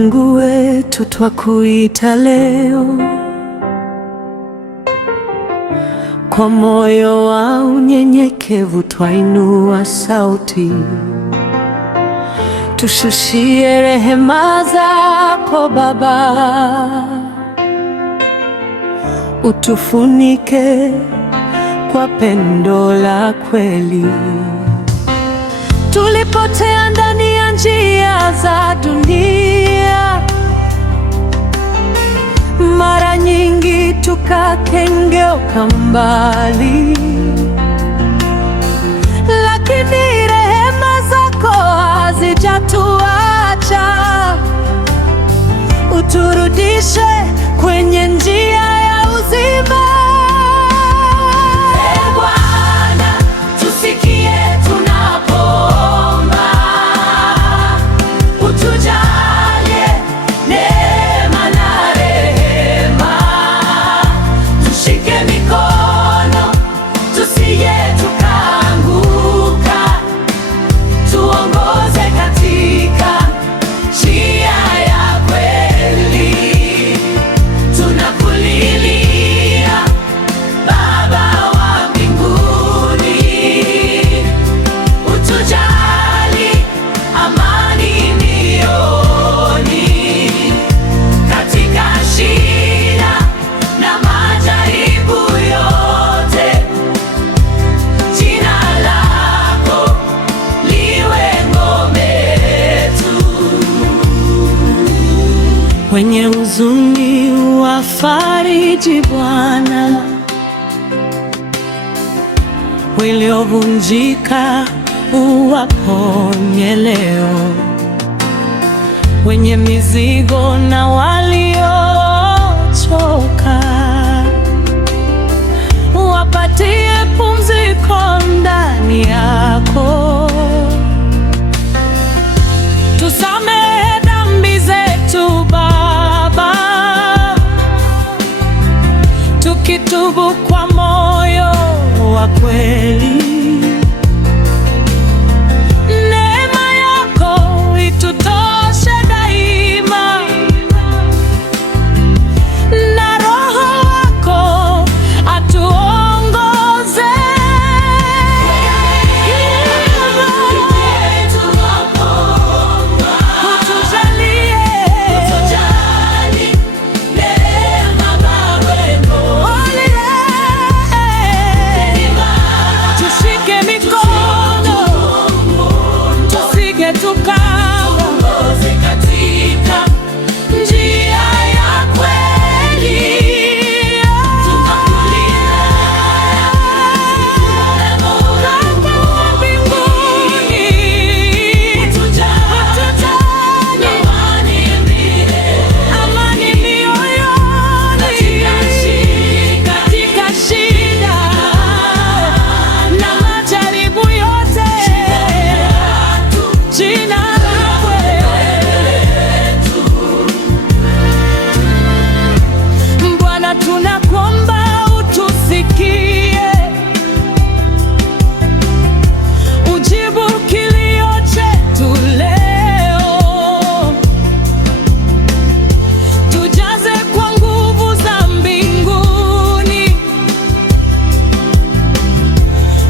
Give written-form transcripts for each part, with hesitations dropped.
Mungu wetu twakuita leo, kwa moyo wa unyenyekevu twainua sauti, tushushie rehema zako Baba, utufunike kwa pendo la kweli. Tulipotea ndani ya njia za dunia, mara nyingi tukakengeuka mbali, lakini rehema zako hazijatuacha, uturudishe kwenye njia ya uzima. Wenye huzuni wafariji Bwana, waliovunjika uwaponye leo, wenye mizigo na waliochoka wapatie pumziko ndani yako. Tusamehe dhambi zetu Baba, tukitubu kwa moyo wa kweli. Neema yako itutoshe daima, na Roho wako atuongoze. Tunakuomba utusikie, ujibu kilio chetu leo, tujaze kwa nguvu za mbinguni,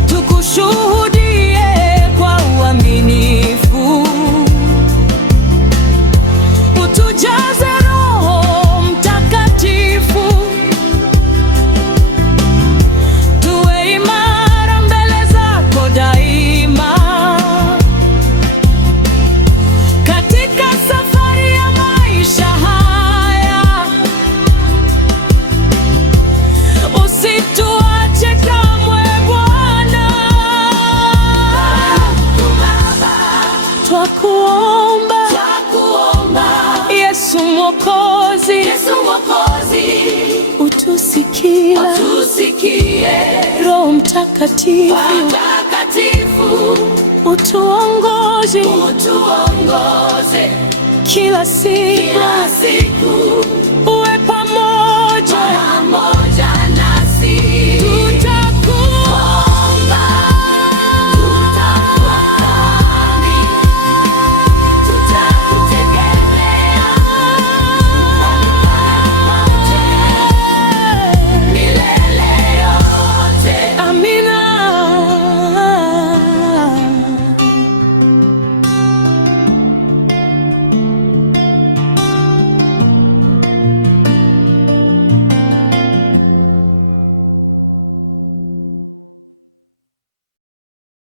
tukushuhudie kwa uaminifu, utujaze Roho Mtakatifu, twakuomba Yesu Mwokozi, utusikie, Roho Mtakatifu, utuongoze kila siku.